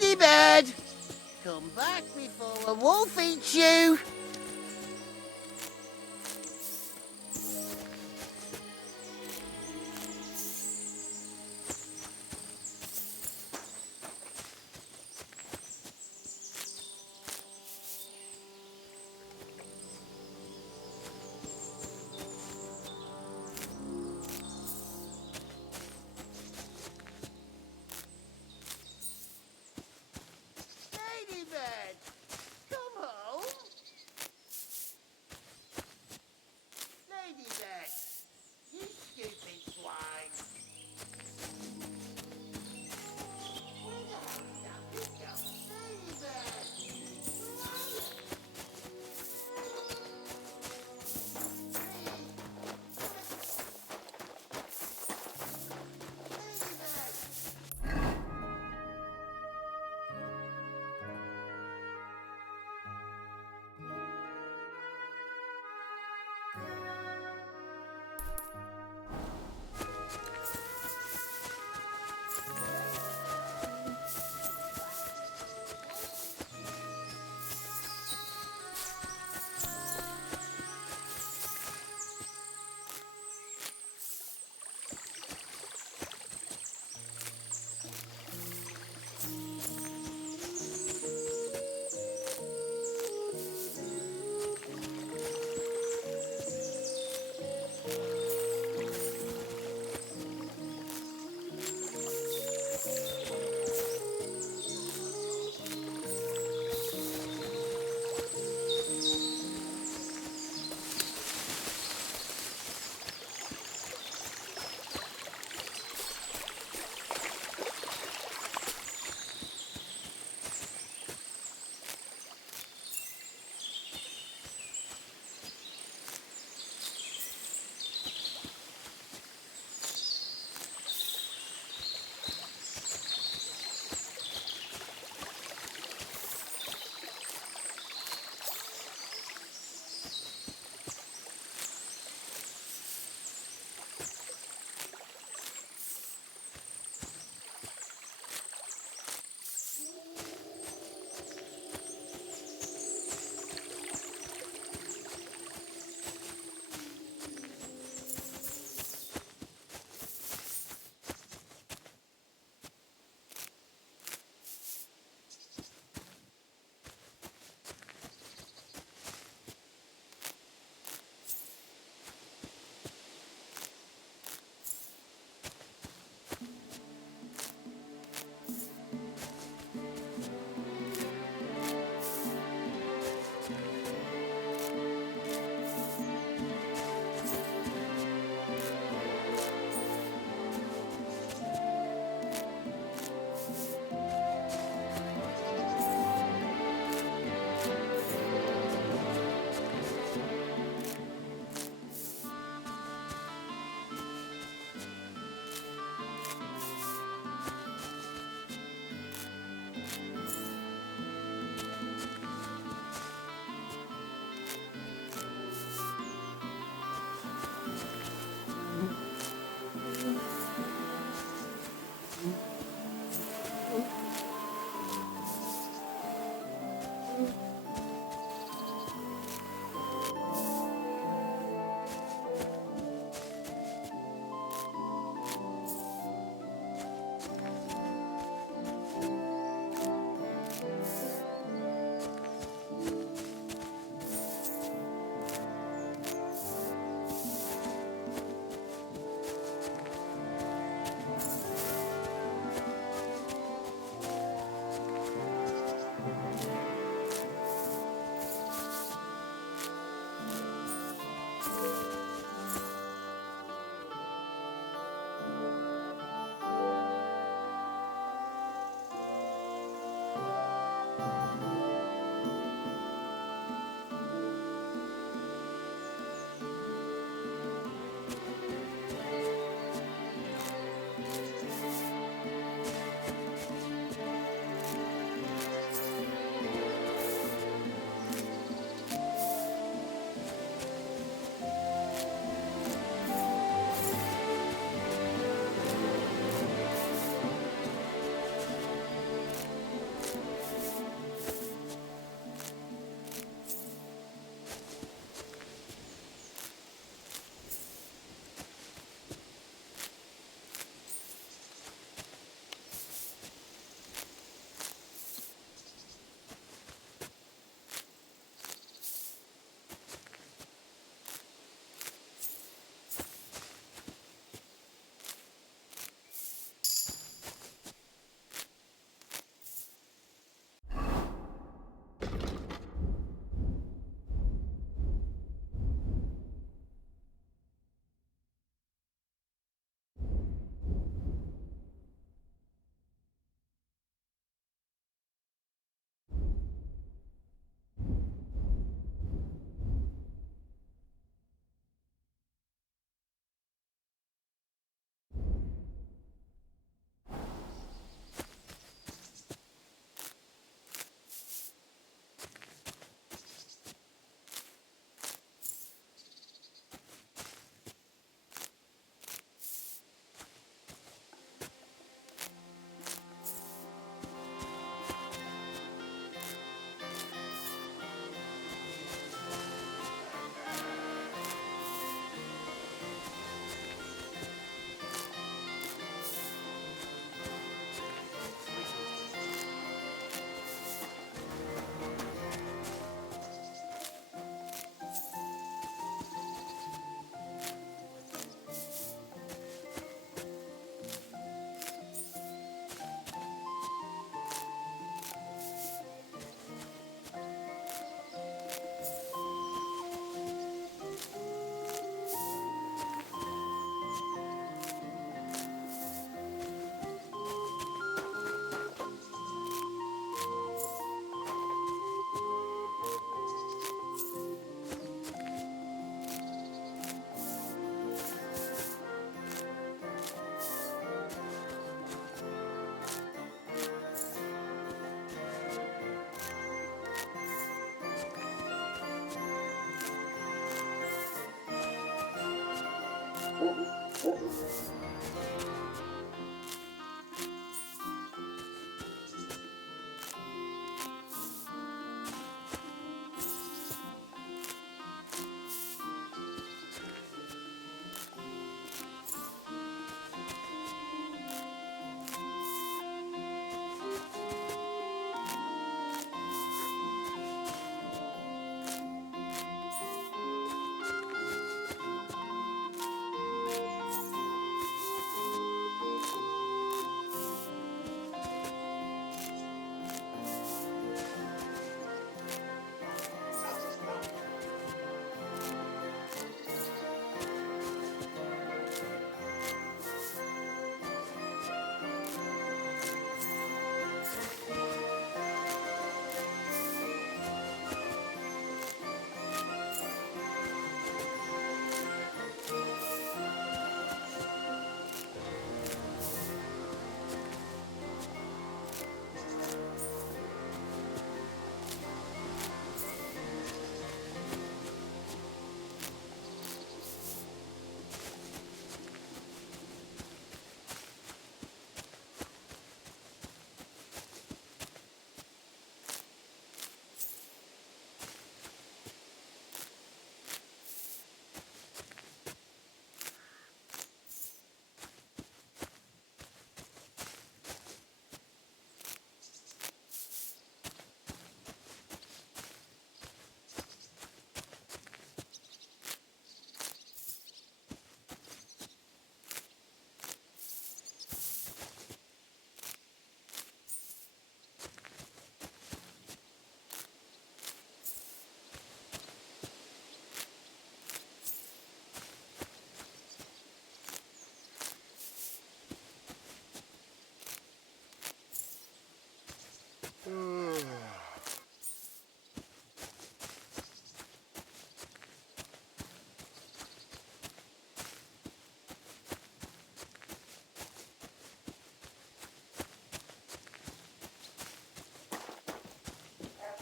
Ladybird, come back before a wolf eats you. Ladybird, come home.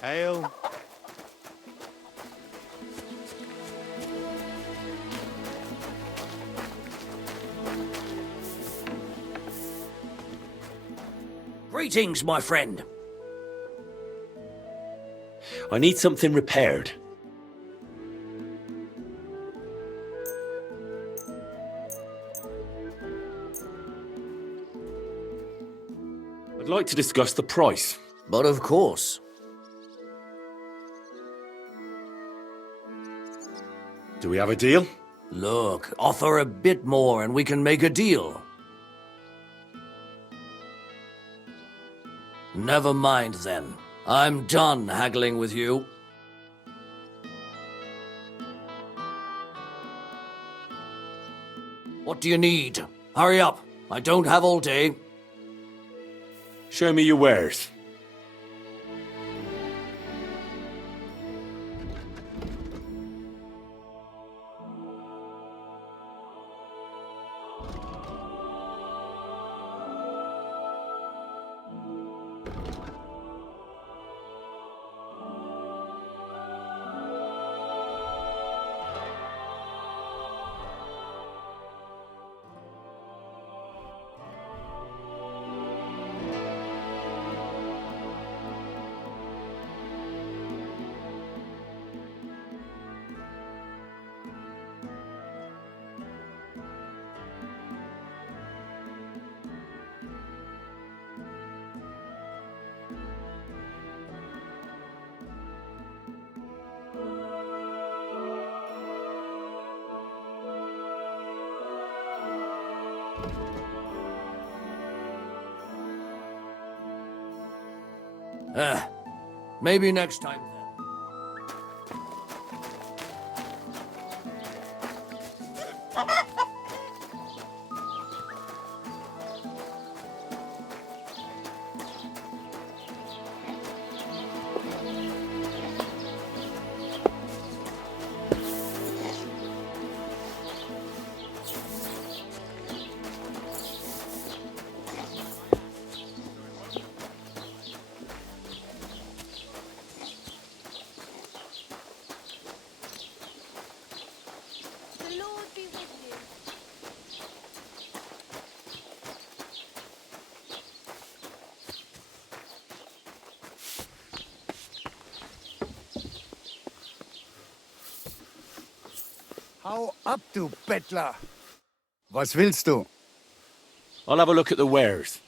Hail. Greetings, my friend. I need something repaired. I'd like to discuss the price. But of course. Do we have a deal? Look, offer a bit more and we can make a deal. Never mind then. I'm done haggling with you. What do you need? Hurry up. I don't have all day. Show me your wares. Maybe next time then. Hau ab, du Bettler! Was willst du? I'll have a look at the wares.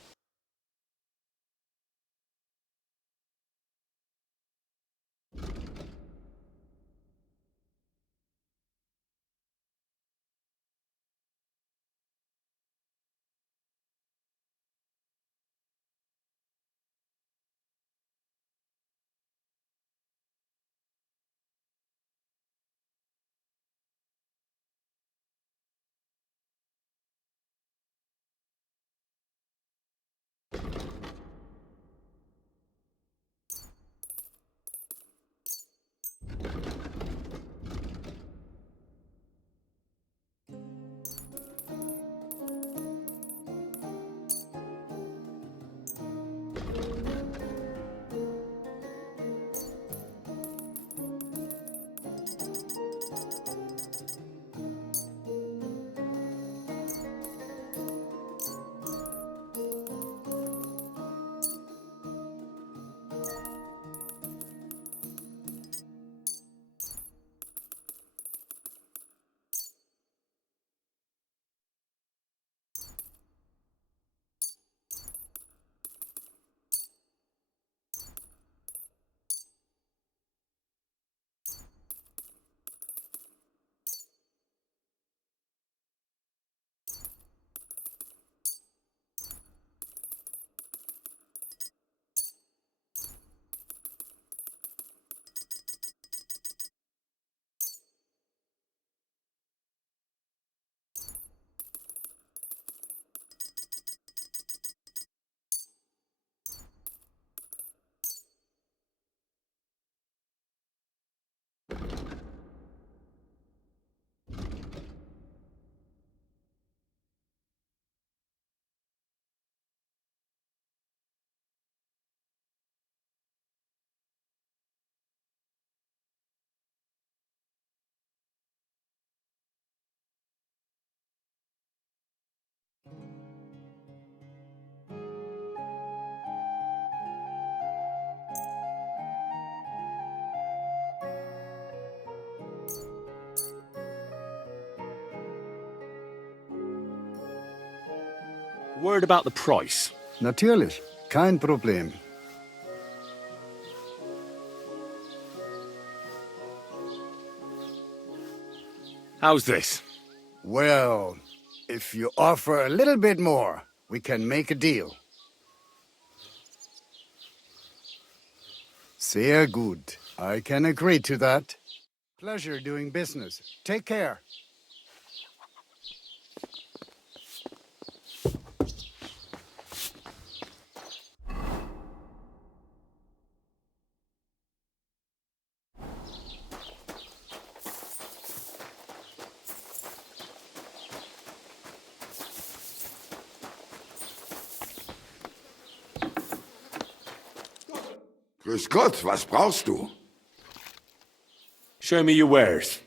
Word about the price. Natürlich, kein Problem. How's this? Well, if you offer a little bit more, we can make a deal. Sehr gut. I can agree to that. Pleasure doing business. Take care. Grüß Gott, was brauchst du? Show me your wares.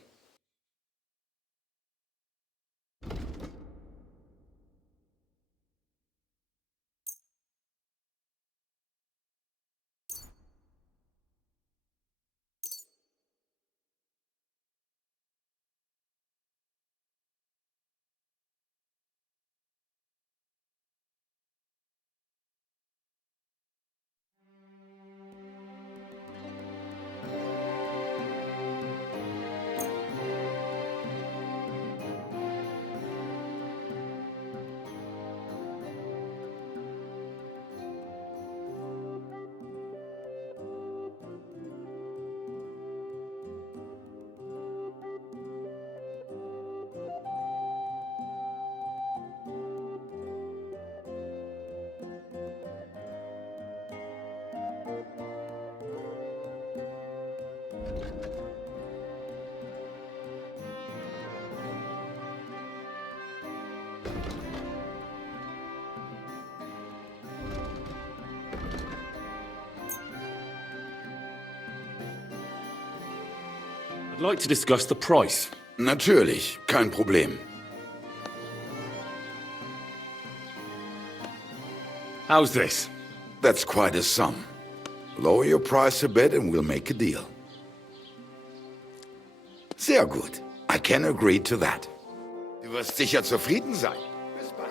I'd like to discuss the price. Natürlich, kein Problem. How's this? That's quite a sum. Lower your price a bit and we'll make a deal. Sehr gut. I can agree to that. Du wirst sicher zufrieden sein. Bis bald.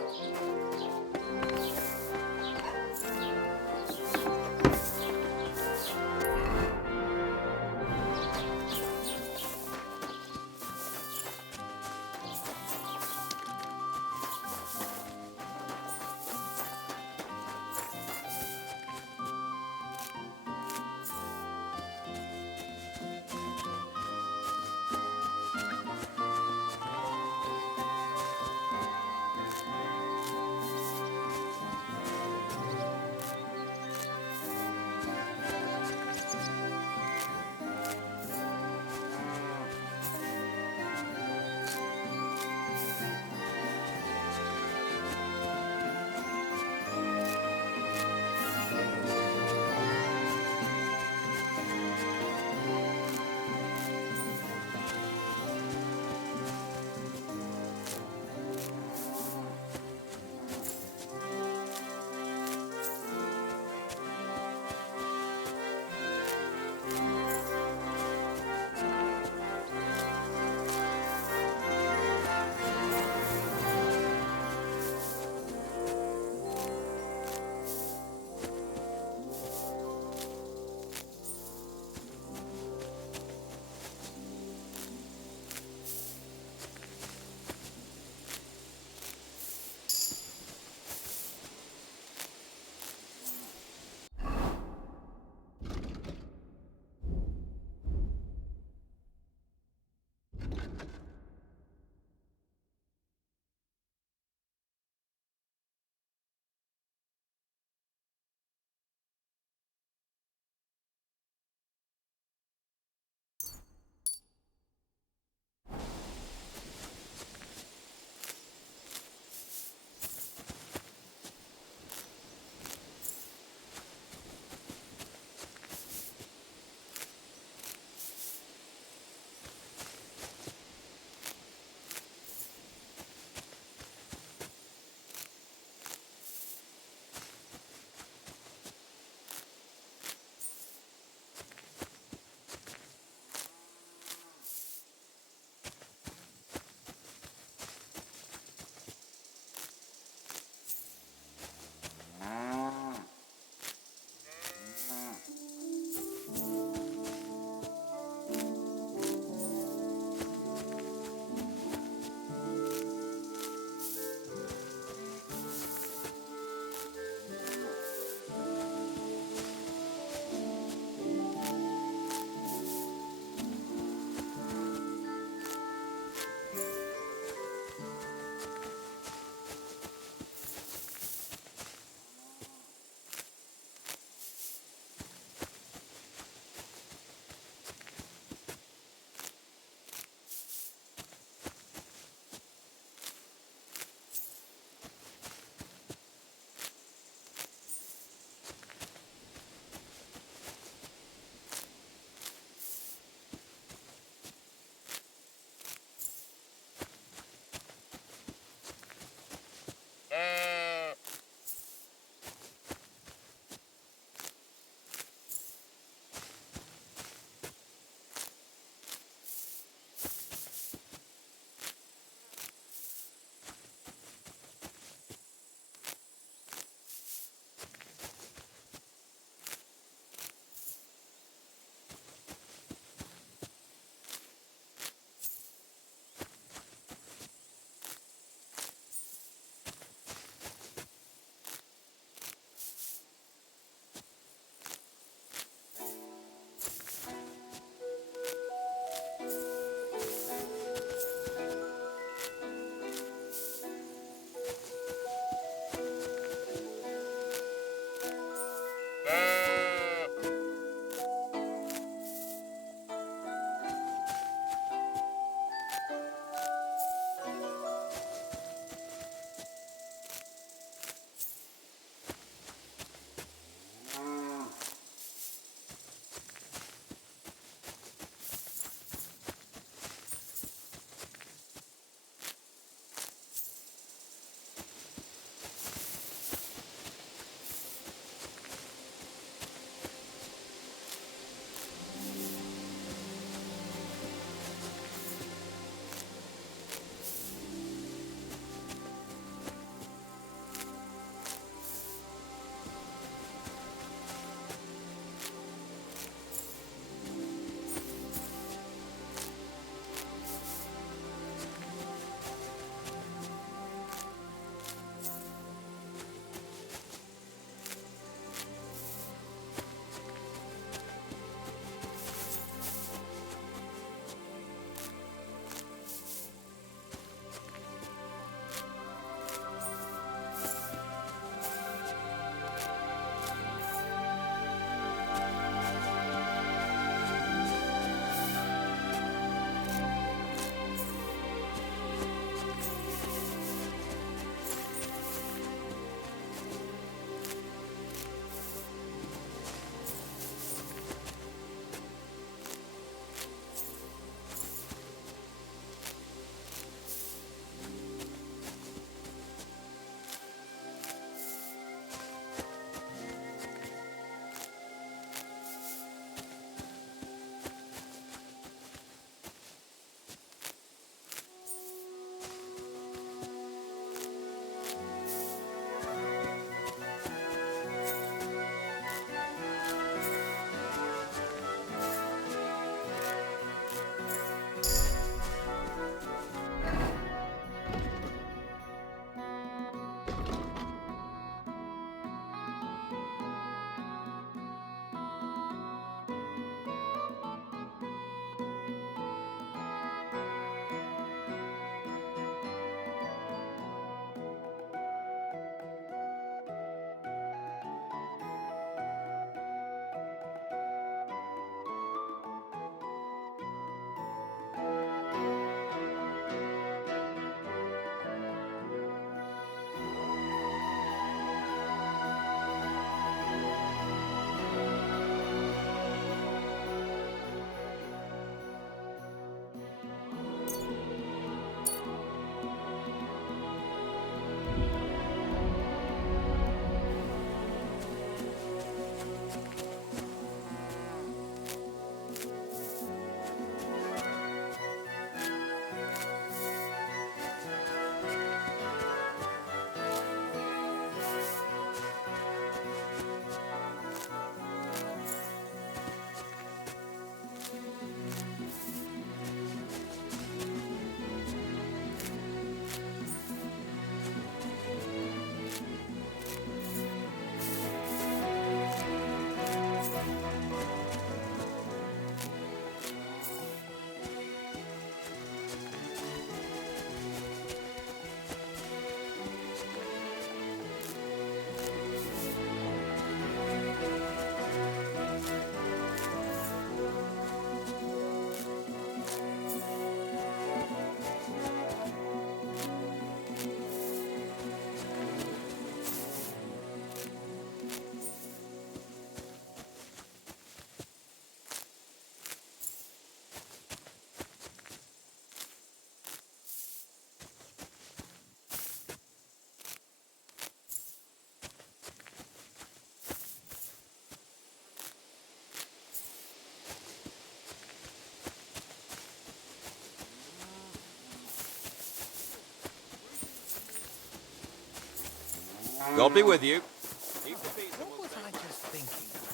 God be with you. What was I just thinking about?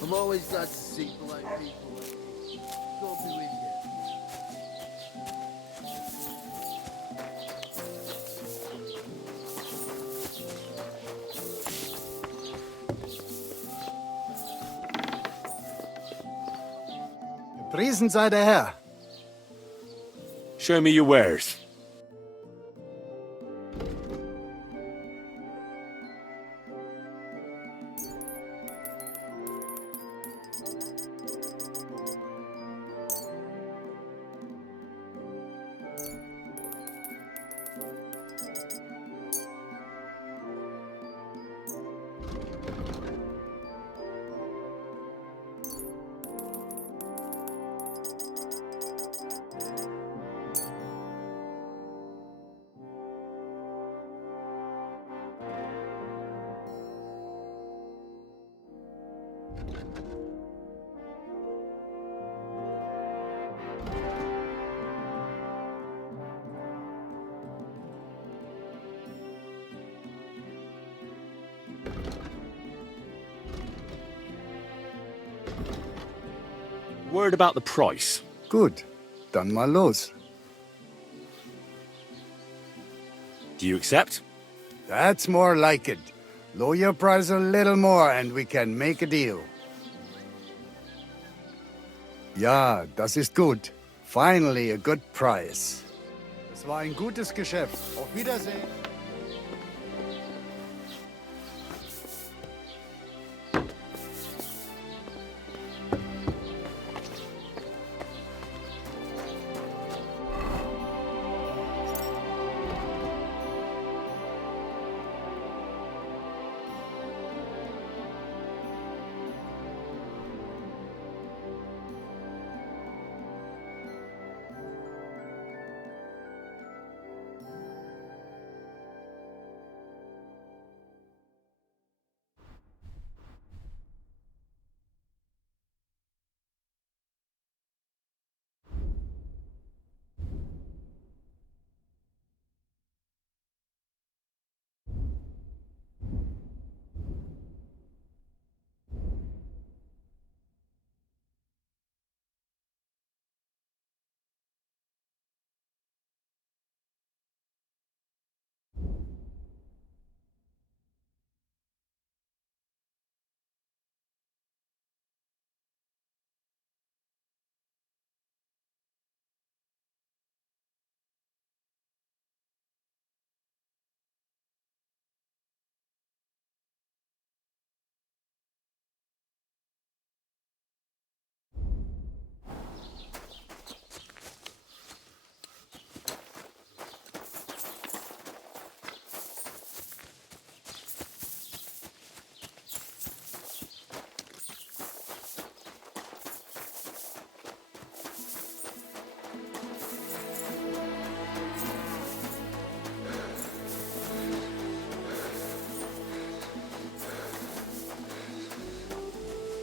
I'm always glad to see polite people like you. God be with you. Gepriesen sei der Herr. Show me your wares. Word about the price. Gut, dann mal los. Do you accept? That's more like it. Lower your price a little more and we can make a deal. Ja, das ist gut. Finally a good price. Es war ein gutes Geschäft. Auf Wiedersehen.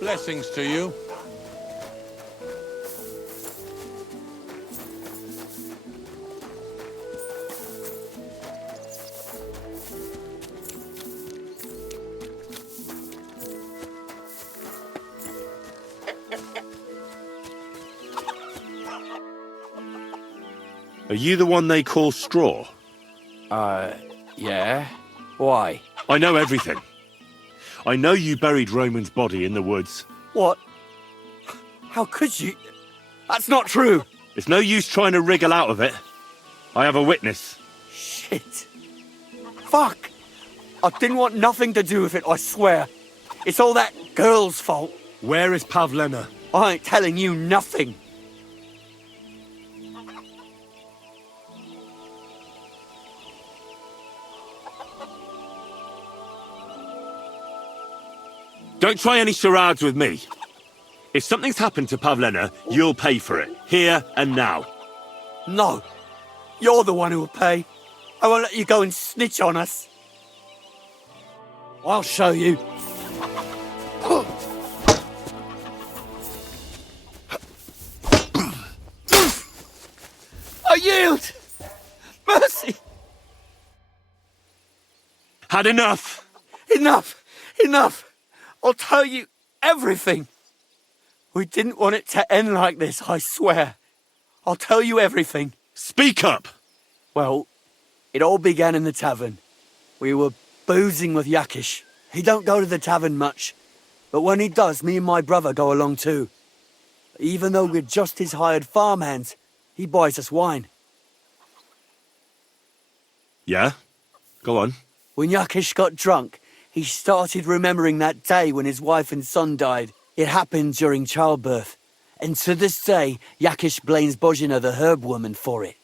Blessings to you. Are you the one they call Straw? Yeah? Why? I know everything. I know you buried Roman's body in the woods. What? How could you? That's not true. It's no use trying to wriggle out of it. I have a witness. Shit. Fuck. I didn't want nothing to do with it, I swear. It's all that girl's fault. Where is Pavlena? I ain't telling you nothing. Don't try any charades with me. If something's happened to Pavlena, you'll pay for it. Here and now. No. You're the one who will pay. I won't let you go and snitch on us. I'll show you. I yield! Mercy! Had enough! Enough! Enough! I'll tell you everything. We didn't want it to end like this, I swear. I'll tell you everything. Speak up! Well, it all began in the tavern. We were boozing with Yakish. He don't go to the tavern much, but when he does, me and my brother go along too. Even though we're just his hired farmhands, he buys us wine. Yeah? Go on. When Yakish got drunk, he started remembering that day when his wife and son died. It happened during childbirth. And to this day, Yakish blames Bozhina, the herb woman, for it.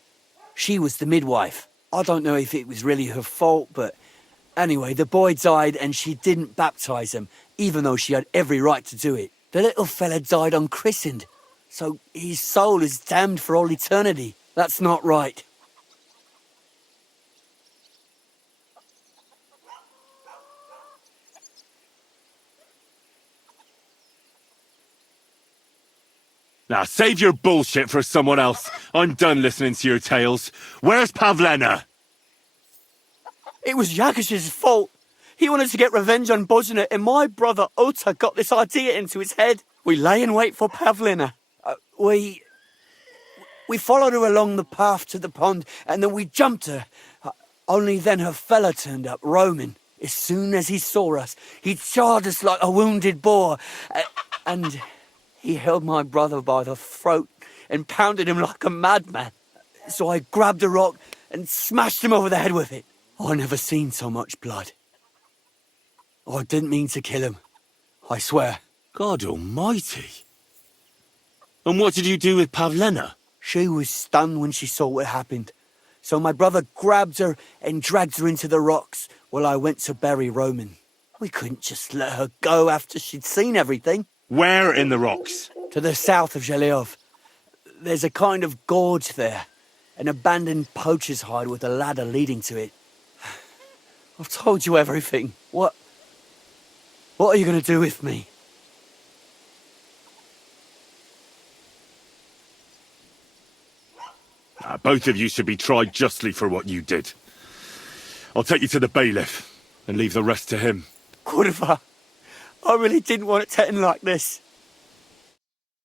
She was the midwife. I don't know if it was really her fault, but anyway, the boy died and she didn't baptize him, even though she had every right to do it. The little fella died unchristened, so his soul is damned for all eternity. That's not right. Now, save your bullshit for someone else. I'm done listening to your tales. Where's Pavlena? It was Yakish's fault. He wanted to get revenge on Bozhina, and my brother Ota got this idea into his head. We lay in wait for Pavlena. We followed her along the path to the pond, and then we jumped her. Only then her fella turned up, Roman. As soon as he saw us, he charged us like a wounded boar, and he held my brother by the throat and pounded him like a madman. So I grabbed a rock and smashed him over the head with it. I never seen so much blood. I didn't mean to kill him, I swear. God almighty. And what did you do with Pavlena? She was stunned when she saw what happened. So my brother grabbed her and dragged her into the rocks while I went to bury Roman. We couldn't just let her go after she'd seen everything. Where in the rocks? To the south of Zheleov. There's a kind of gorge there. An abandoned poacher's hide with a ladder leading to it. I've told you everything. What are you going to do with me? Both of you should be tried justly for what you did. I'll take you to the bailiff and leave the rest to him. Kurva, I really didn't want it to end like this.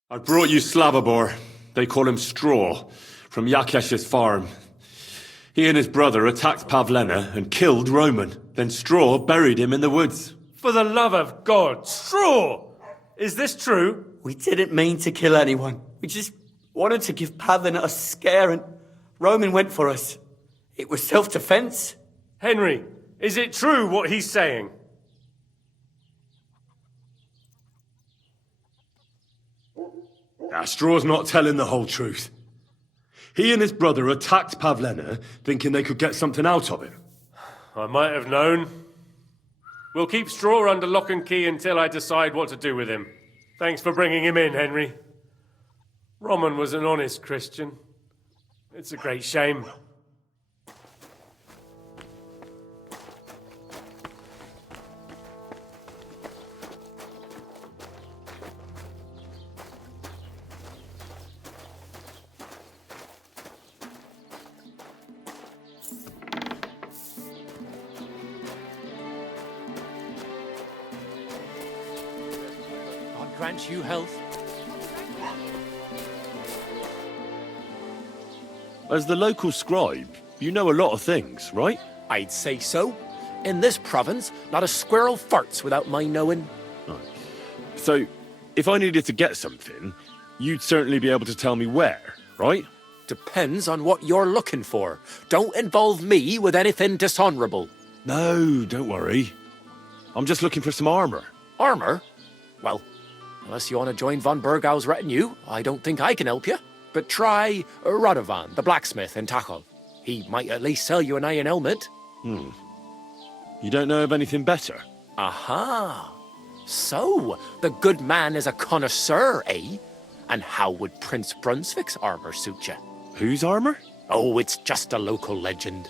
I brought you Slavobor. They call him Straw, from Yakesh's farm. He and his brother attacked Pavlena and killed Roman. Then Straw buried him in the woods. For the love of God, Straw! Is this true? We didn't mean to kill anyone. We just wanted to give Pavlena a scare, and Roman went for us. It was self-defense. Henry, is it true what he's saying? Straw's not telling the whole truth. He and his brother attacked Pavlena, thinking they could get something out of him. I might have known. We'll keep Straw under lock and key until I decide what to do with him. Thanks for bringing him in, Henry. Roman was an honest Christian. It's a great shame. God grant you health. As the local scribe, you know a lot of things, right? I'd say so. In this province, not a squirrel farts without my knowing. So, if I needed to get something, you'd certainly be able to tell me where, right? Depends on what you're looking for. Don't involve me with anything dishonorable. No, don't worry. I'm just looking for some armor. Armor? Well, unless you want to join von Burgau's retinue, I don't think I can help you. But try Radovan, the blacksmith in Tachov. He might at least sell you an iron helmet. You don't know of anything better? Aha! So, the good man is a connoisseur, eh? And how would Prince Brunswick's armor suit you? Whose armor? Oh, it's just a local legend.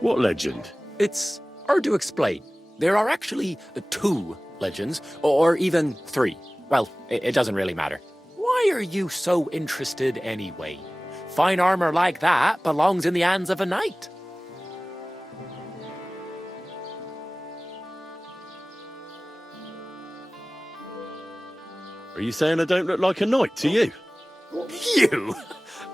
What legend? It's hard to explain. There are actually 2 legends, or even 3. Well, it doesn't really matter. Why are you so interested anyway? Fine armor like that belongs in the hands of a knight. Are you saying I don't look like a knight to you? You?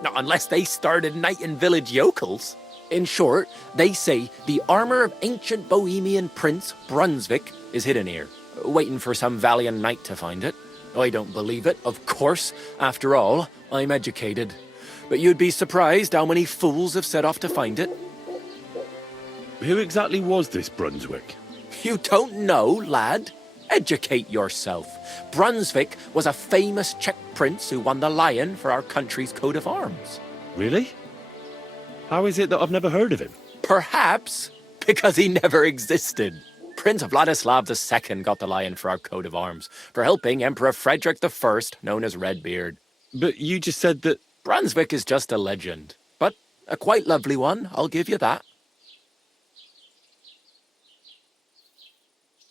Not unless they started knighting village yokels. In short, they say the armor of ancient Bohemian Prince Brunswick is hidden here, waiting for some valiant knight to find it. I don't believe it, of course. After all, I'm educated. But you'd be surprised how many fools have set off to find it. Who exactly was this Brunswick? You don't know, lad? Educate yourself. Brunswick was a famous Czech prince who won the lion for our country's coat of arms. Really? How is it that I've never heard of him? Perhaps because he never existed. Prince Vladislav II got the lion for our coat of arms for helping Emperor Frederick I, known as Redbeard. But you just said that... Brunswick is just a legend, but a quite lovely one, I'll give you that.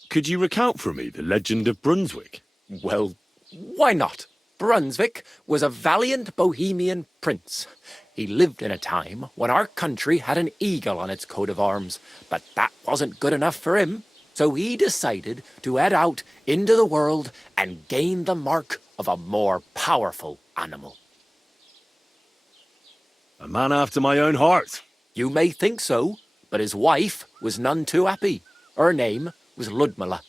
Could you recount for me the legend of Brunswick? Well, why not? Brunswick was a valiant Bohemian prince. He lived in a time when our country had an eagle on its coat of arms, but that wasn't good enough for him. So he decided to head out into the world and gain the mark of a more powerful animal. A man after my own heart. You may think so, but his wife was none too happy. Her name was Ludmilla,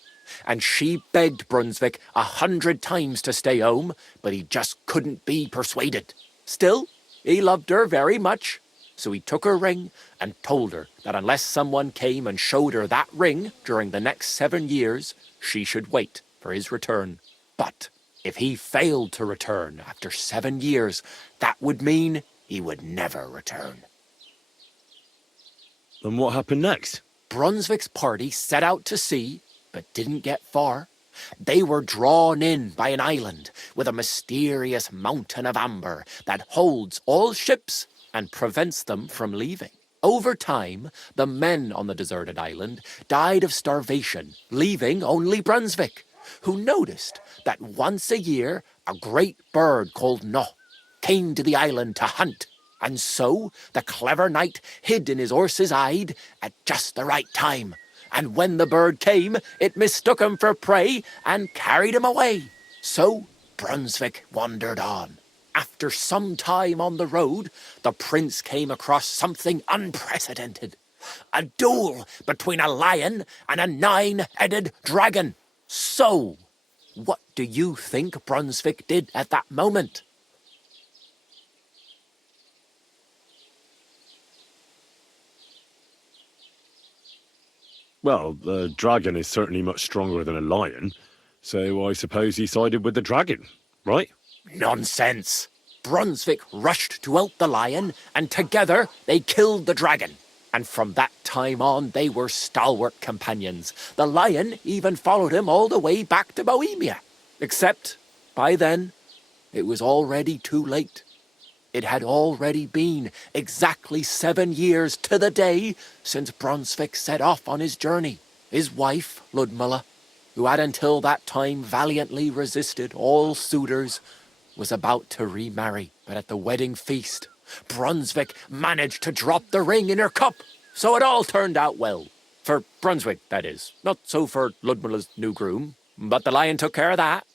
and she begged Brunswick 100 times to stay home, but he just couldn't be persuaded. Still, he loved her very much, so he took her ring and told her that unless someone came and showed her that ring during the next 7 years, she should wait for his return. But if he failed to return after 7 years, that would mean he would never return. Then what happened next? Brunswick's party set out to sea, but didn't get far. They were drawn in by an island with a mysterious mountain of amber that holds all ships and prevents them from leaving. Over time, the men on the deserted island died of starvation, leaving only Brunswick, who noticed that once a year a great bird called No came to the island to hunt. And so the clever knight hid in his horse's hide at just the right time. And when the bird came, it mistook him for prey and carried him away. So Brunswick wandered on. After some time on the road, the prince came across something unprecedented. A duel between a lion and a 9-headed dragon. So, what do you think Brunswick did at that moment? Well, the dragon is certainly much stronger than a lion, so I suppose he sided with the dragon, right? Nonsense! Brunswick rushed to help the lion, and together they killed the dragon. And from that time on, they were stalwart companions. The lion even followed him all the way back to Bohemia. Except, by then, it was already too late. It had already been exactly 7 years to the day since Brunswick set off on his journey. His wife, Ludmilla, who had until that time valiantly resisted all suitors, was about to remarry. But at the wedding feast, Brunswick managed to drop the ring in her cup. So it all turned out well. For Brunswick, that is. Not so for Ludmilla's new groom. But the lion took care of that.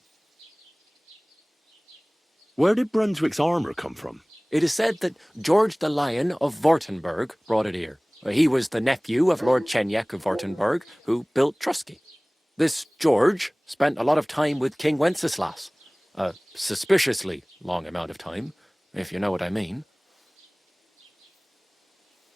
Where did Brunswick's armor come from? It is said that George the Lion of Württemberg brought it here. He was the nephew of Lord Chenyek of Württemberg, who built Trusky. This George spent a lot of time with King Wenceslas. A suspiciously long amount of time, if you know what I mean.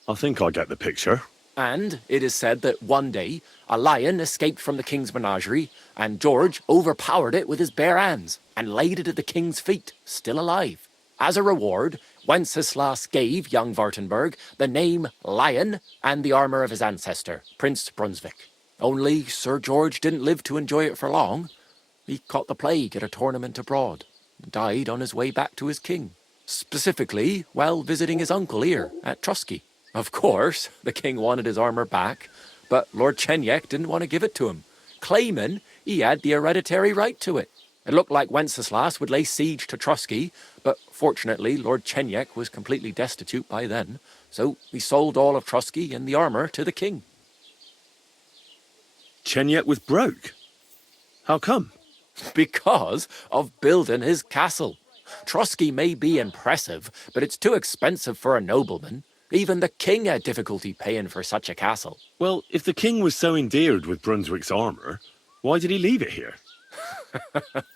I think I get the picture. And it is said that one day, a lion escaped from the king's menagerie, and George overpowered it with his bare hands and laid it at the king's feet, still alive. As a reward, Wenceslas gave young Württemberg the name Lion and the armor of his ancestor, Prince Brunswick. Only Sir George didn't live to enjoy it for long. He caught the plague at a tournament abroad and died on his way back to his king, specifically while visiting his uncle here at Trusky. Of course, the king wanted his armor back, but Lord Chenyek didn't want to give it to him, claiming he had the hereditary right to it. It looked like Wenceslas would lay siege to Trusky, but fortunately Lord Chenyek was completely destitute by then, so he sold all of Trusky and the armor to the king. Chenyek was broke. How come? Because of building his castle. Trusky may be impressive, but it's too expensive for a nobleman. Even the king had difficulty paying for such a castle. Well, if the king was so endeared with Brunswick's armor, why did he leave it here?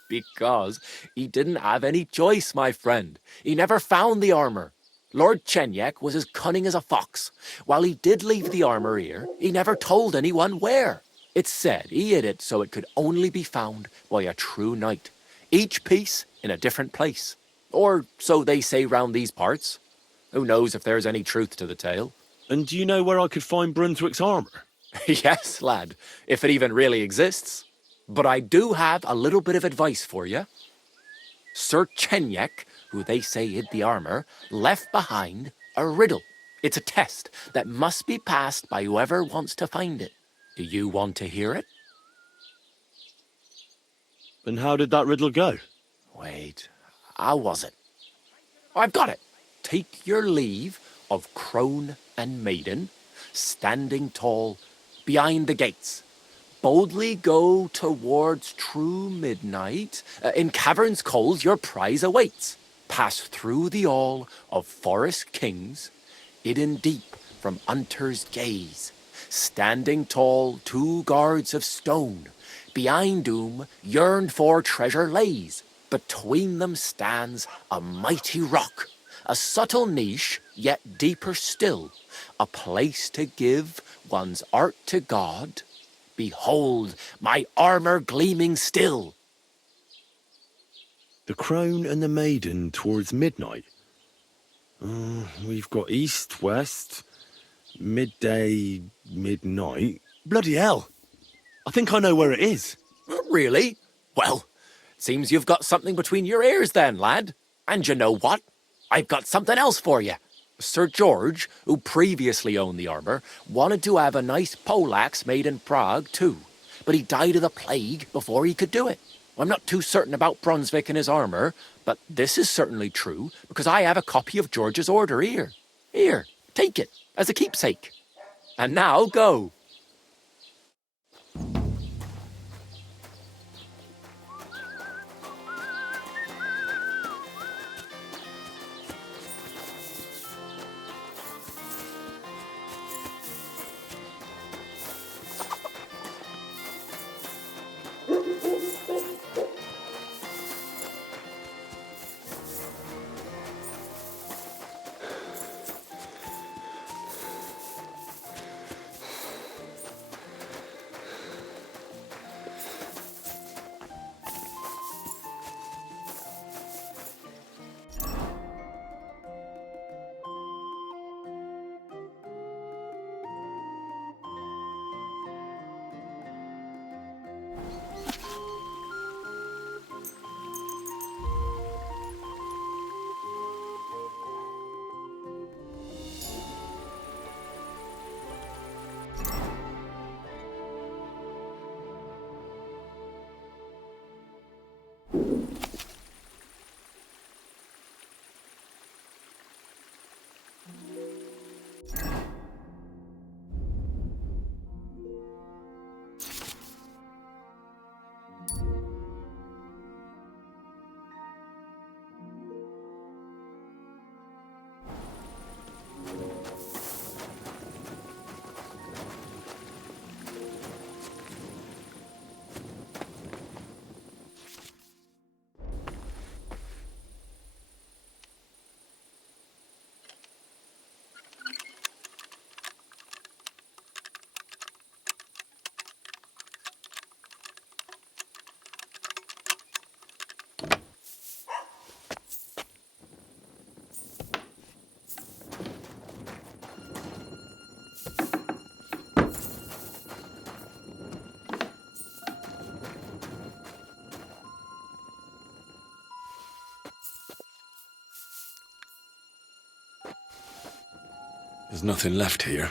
Because he didn't have any choice, my friend. He never found the armor. Lord Chenyek was as cunning as a fox. While he did leave the armor here, he never told anyone where. It's said he hid it so it could only be found by a true knight. Each piece in a different place. Or so they say round these parts. Who knows if there's any truth to the tale? And do you know where I could find Brunswick's armor? Yes, lad, if it even really exists. But I do have a little bit of advice for you. Sir Chenyek, who they say hid the armor, left behind a riddle. It's a test that must be passed by whoever wants to find it. Do you want to hear it? And how did that riddle go? Wait, how was it? I've got it. Take your leave of crone and maiden, standing tall behind the gates. Boldly go towards true midnight. In caverns cold your prize awaits. Pass through the all of forest kings, hidden deep from hunter's gaze. Standing tall, 2 guards of stone. Behind whom yearned for treasure lays. Between them stands a mighty rock. A subtle niche, yet deeper still. A place to give one's art to God. Behold, my armor gleaming still. The crone and the maiden towards midnight. We've got east, west, midday, midnight. Bloody hell. I think I know where it is. Really? Well, seems you've got something between your ears then, lad. And you know what? I've got something else for you. Sir George, who previously owned the armor, wanted to have a nice poleaxe made in Prague too, but he died of the plague before he could do it. I'm not too certain about Brunswick and his armor, but this is certainly true because I have a copy of George's order here. Here, take it as a keepsake. And now go. There's nothing left here.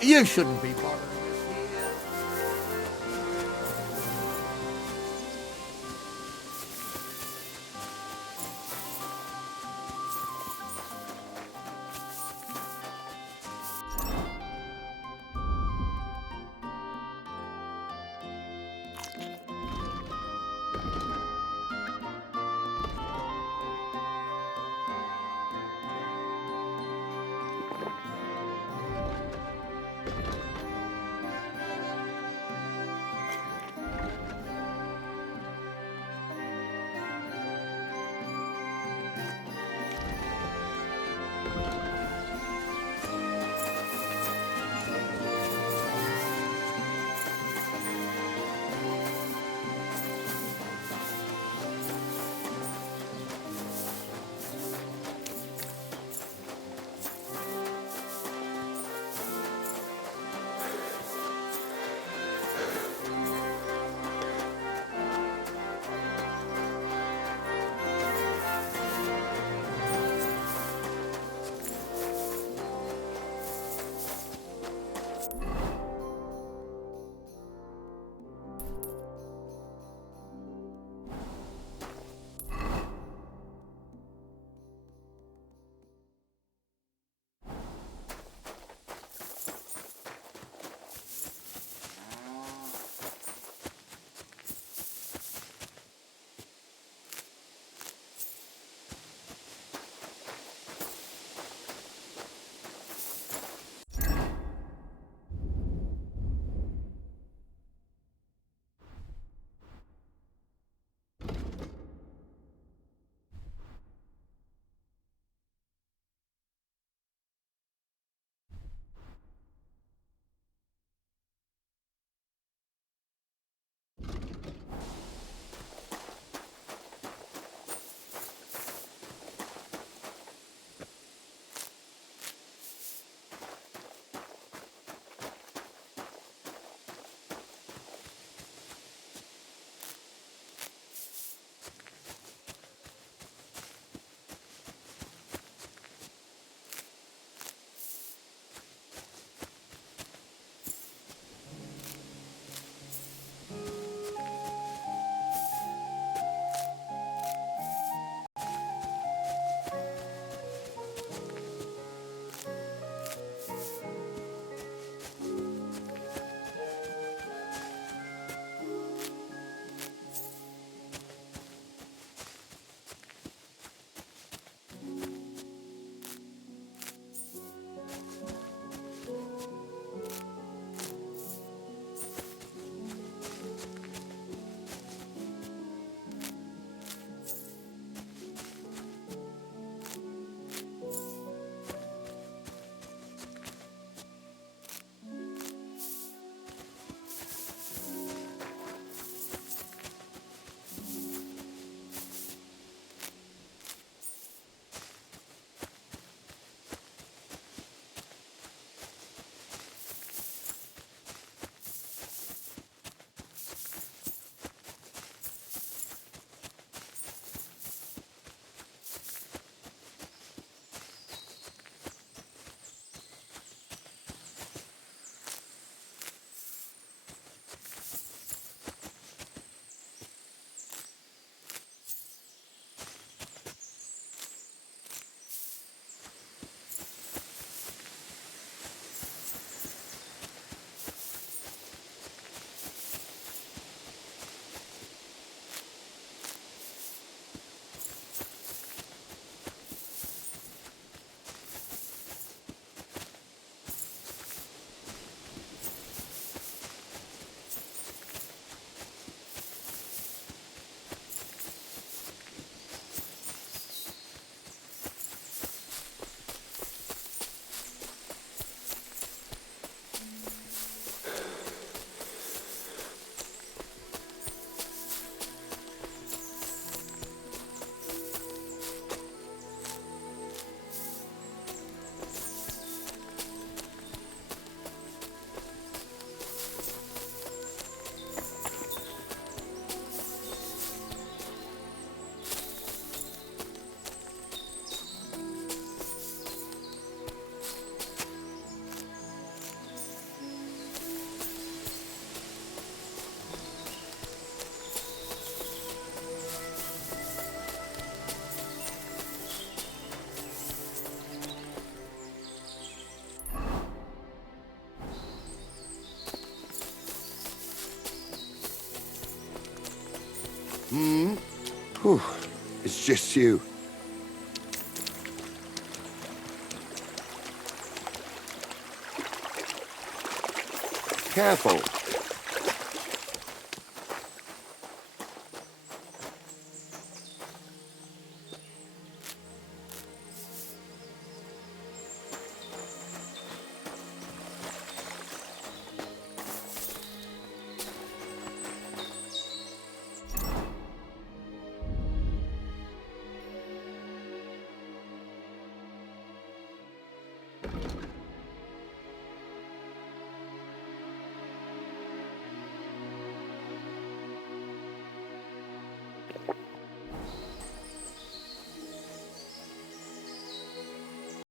You shouldn't be bothering us here. Whew. It's just you. Careful.